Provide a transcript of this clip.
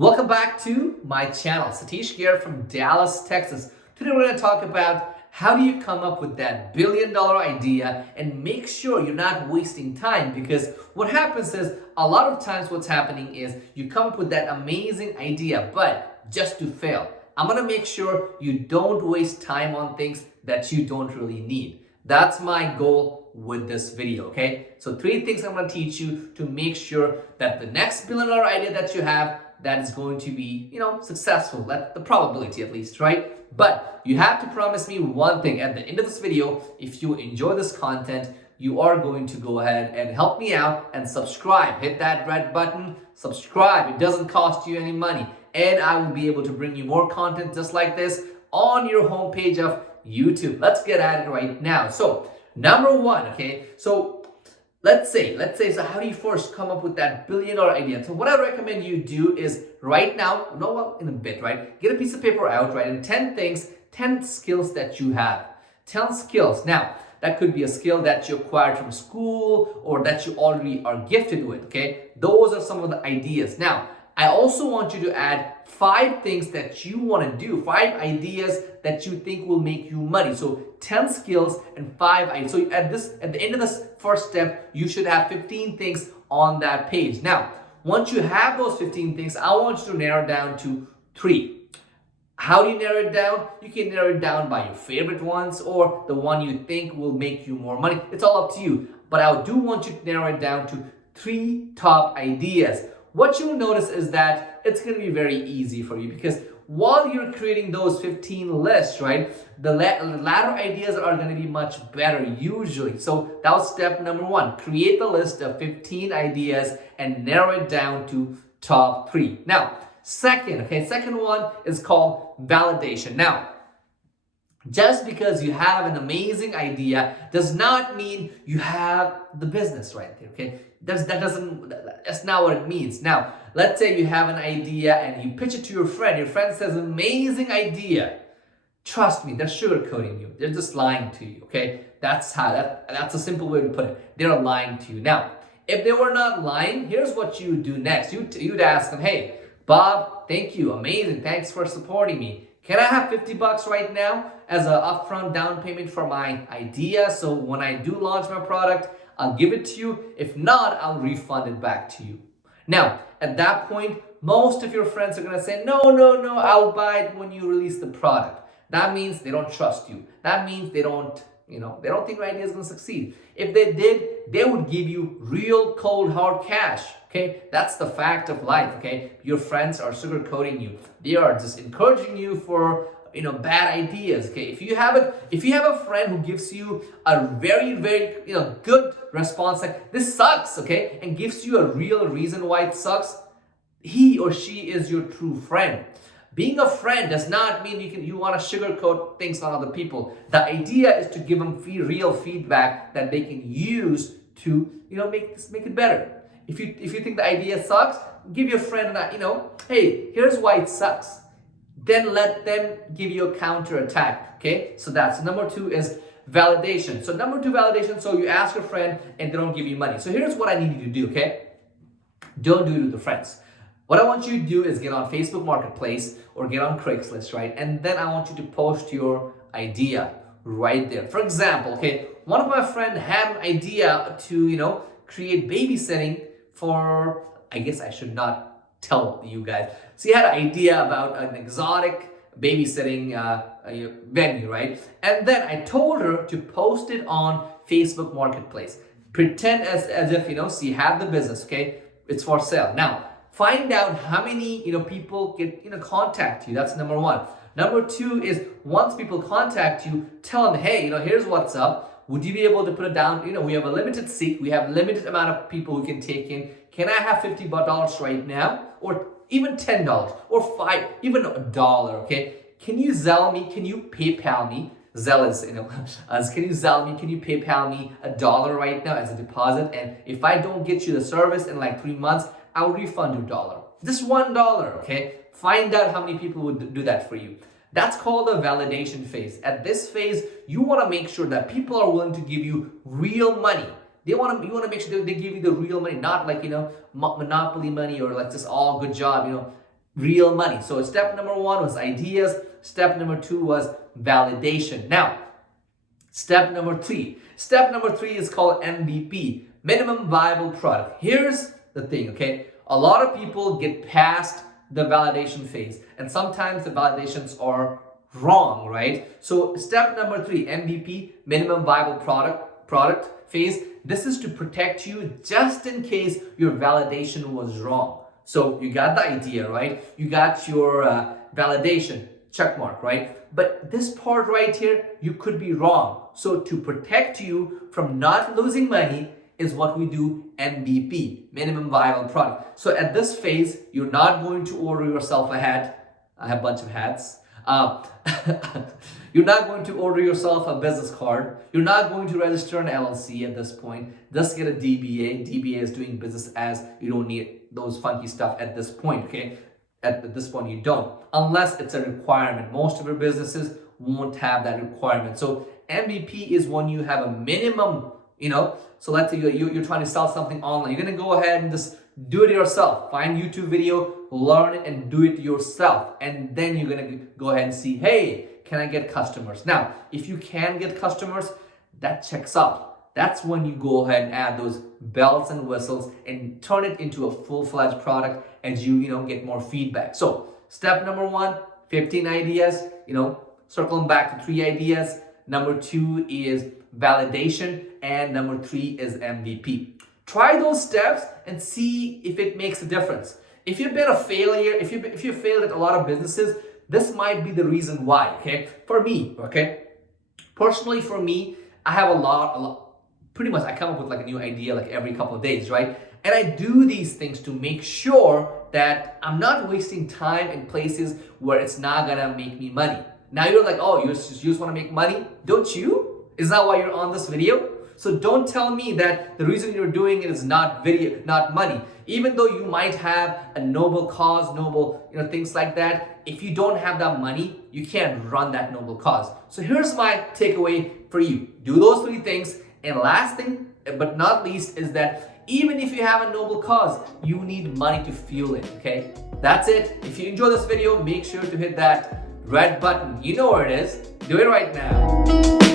Welcome back to my channel. Satish here from Dallas, Texas. Today we're going to talk about how do you come up with that billion-dollar idea and make sure you're not wasting time, because what happens is a lot of times what's happening is you come up with that amazing idea but just to fail. I'm going to make sure you don't waste time on things that you don't really need. That's my goal with this video, okay? So 3 things I'm going to teach you to make sure that the next billion-dollar idea that you have that is going to be, successful. That's the probability at least, right? But you have to promise me one thing at the end of this video. If you enjoy this content, you are going to go ahead and help me out and subscribe. Hit that red button, subscribe. It doesn't cost you any money. And I will be able to bring you more content just like this on your homepage of YouTube. Let's get at it right now. So, number 1, okay? So, Let's say, so how do you first come up with that billion-dollar idea? So what I recommend you do is right now, in a bit, right? Get a piece of paper out, right? And 10 skills that you have. 10 skills. Now, that could be a skill that you acquired from school or that you already are gifted with, okay? Those are some of the ideas. Now, I also want you to add 5 things that you want to do, 5 ideas that you think will make you money. So 10 skills and 5 ideas. So at the end of this first step, you should have 15 things on that page. Now, once you have those 15 things, I want you to narrow down to 3. How do you narrow it down? You can narrow it down by your favorite ones or the one you think will make you more money. It's all up to you. But I do want you to narrow it down to 3 top ideas. What you'll notice is that it's going to be very easy for you, because while you're creating those 15 lists, right, the latter ideas are going to be much better usually. So that was step number 1. Create the list of 15 ideas and narrow it down to top 3. Now, second one is called validation. Now, just because you have an amazing idea does not mean you have the business right there, okay? That's not what it means. Now, let's say you have an idea and you pitch it to your friend. Your friend says, amazing idea. Trust me, they're sugarcoating you. They're just lying to you, okay? That's a simple way to put it. They're lying to you. Now, if they were not lying, here's what you would do next. You'd ask them, hey, Bob, thank you, amazing, thanks for supporting me. Can I have $50 right now as an upfront down payment for my idea? So when I do launch my product, I'll give it to you. If not, I'll refund it back to you. Now, at that point, most of your friends are going to say, no, I'll buy it when you release the product. That means they don't trust you. That means they don't think your idea is going to succeed. If they did, they would give you real cold hard cash. Okay, that's the fact of life. Okay, your friends are sugarcoating you. They are just encouraging you for bad ideas. Okay, if you have a friend who gives you a very good response like this sucks, okay, and gives you a real reason why it sucks, he or she is your true friend. Being a friend does not mean you want to sugarcoat things on other people. The idea is to give them real feedback that they can use to make it better. If you think the idea sucks, give your friend hey, here's why it sucks. Then let them give you a counter attack. Okay, so that's number 2 is validation. So number 2 validation. So you ask your friend and they don't give you money. So here's what I need you to do. Okay, don't do it with your friends. What I want you to do is get on Facebook Marketplace or get on Craigslist, right? And then I want you to post your idea right there. For example, okay, one of my friends had an idea to, create babysitting for, I guess I should not tell you guys. So he had an idea about an exotic babysitting venue, right? And then I told her to post it on Facebook Marketplace. Pretend as if, so you have the business, okay? It's for sale. Now, find out how many people contact you. That's number 1. Number 2 is once people contact you, tell them, hey, here's what's up. Would you be able to put it down? We have a limited seat. We have limited amount of people who can take in. Can I have $50 right now, or even $10, or $5, even $1? Okay. Can you Zelle me? Can you PayPal me? Zelle is, can you Zelle me? Can you PayPal me $1 right now as a deposit? And if I don't get you the service in like 3 months, I'll refund you $1. Just $1, okay? Find out how many people would do that for you. That's called the validation phase. At this phase, you want to make sure that people are willing to give you real money. You want to make sure they give you the real money, not like, monopoly money or like just all good job, real money. So step number 1 was ideas. Step number 2 was validation. Now, step number 3. Step number 3 is called MVP, minimum viable product. Here's the thing, okay? A lot of people get past the validation phase, and sometimes the validations are wrong, right? So step number 3, MVP, minimum viable product phase. This is to protect you just in case your validation was wrong. So you got the idea, right? You got your validation, check mark, right? But this part right here, you could be wrong. So to protect you from not losing money is what we do, MVP, minimum viable product. So at this phase, you're not going to order yourself a hat. I have a bunch of hats. You're not going to order yourself a business card. You're not going to register an LLC at this point. Just get a DBA. DBA is doing business as. You don't need those funky stuff at this point, okay? At this point, you don't. Unless it's a requirement. Most of your businesses won't have that requirement. So MVP is when you have a minimum, so let's say you're trying to sell something online. You're going to go ahead and just do it yourself. Find YouTube video, learn it, and do it yourself. And then you're going to go ahead and see, hey, can I get customers? Now, if you can get customers, that checks out. That's when you go ahead and add those bells and whistles and turn it into a full-fledged product as you get more feedback. So step number 1, 15 ideas, circling back to 3 ideas. Number 2 is validation, and number 3 is MVP. Try those steps and see if it makes a difference. If you've been a failure, if you failed at a lot of businesses, this might be the reason why, okay? For me, okay? Personally, for me, I have a lot, pretty much I come up with like a new idea like every couple of days, right? And I do these things to make sure that I'm not wasting time in places where it's not gonna make me money. Now you're like, oh, you just wanna make money? Don't you? Is that why you're on this video? So don't tell me that the reason you're doing it is not money. Even though you might have a noble cause, noble, things like that, if you don't have that money, you can't run that noble cause. So here's my takeaway for you. Do those 3 things. And last thing, but not least, is that even if you have a noble cause, you need money to fuel it, okay? That's it. If you enjoy this video, make sure to hit that red button. You know where it is. Do it right now.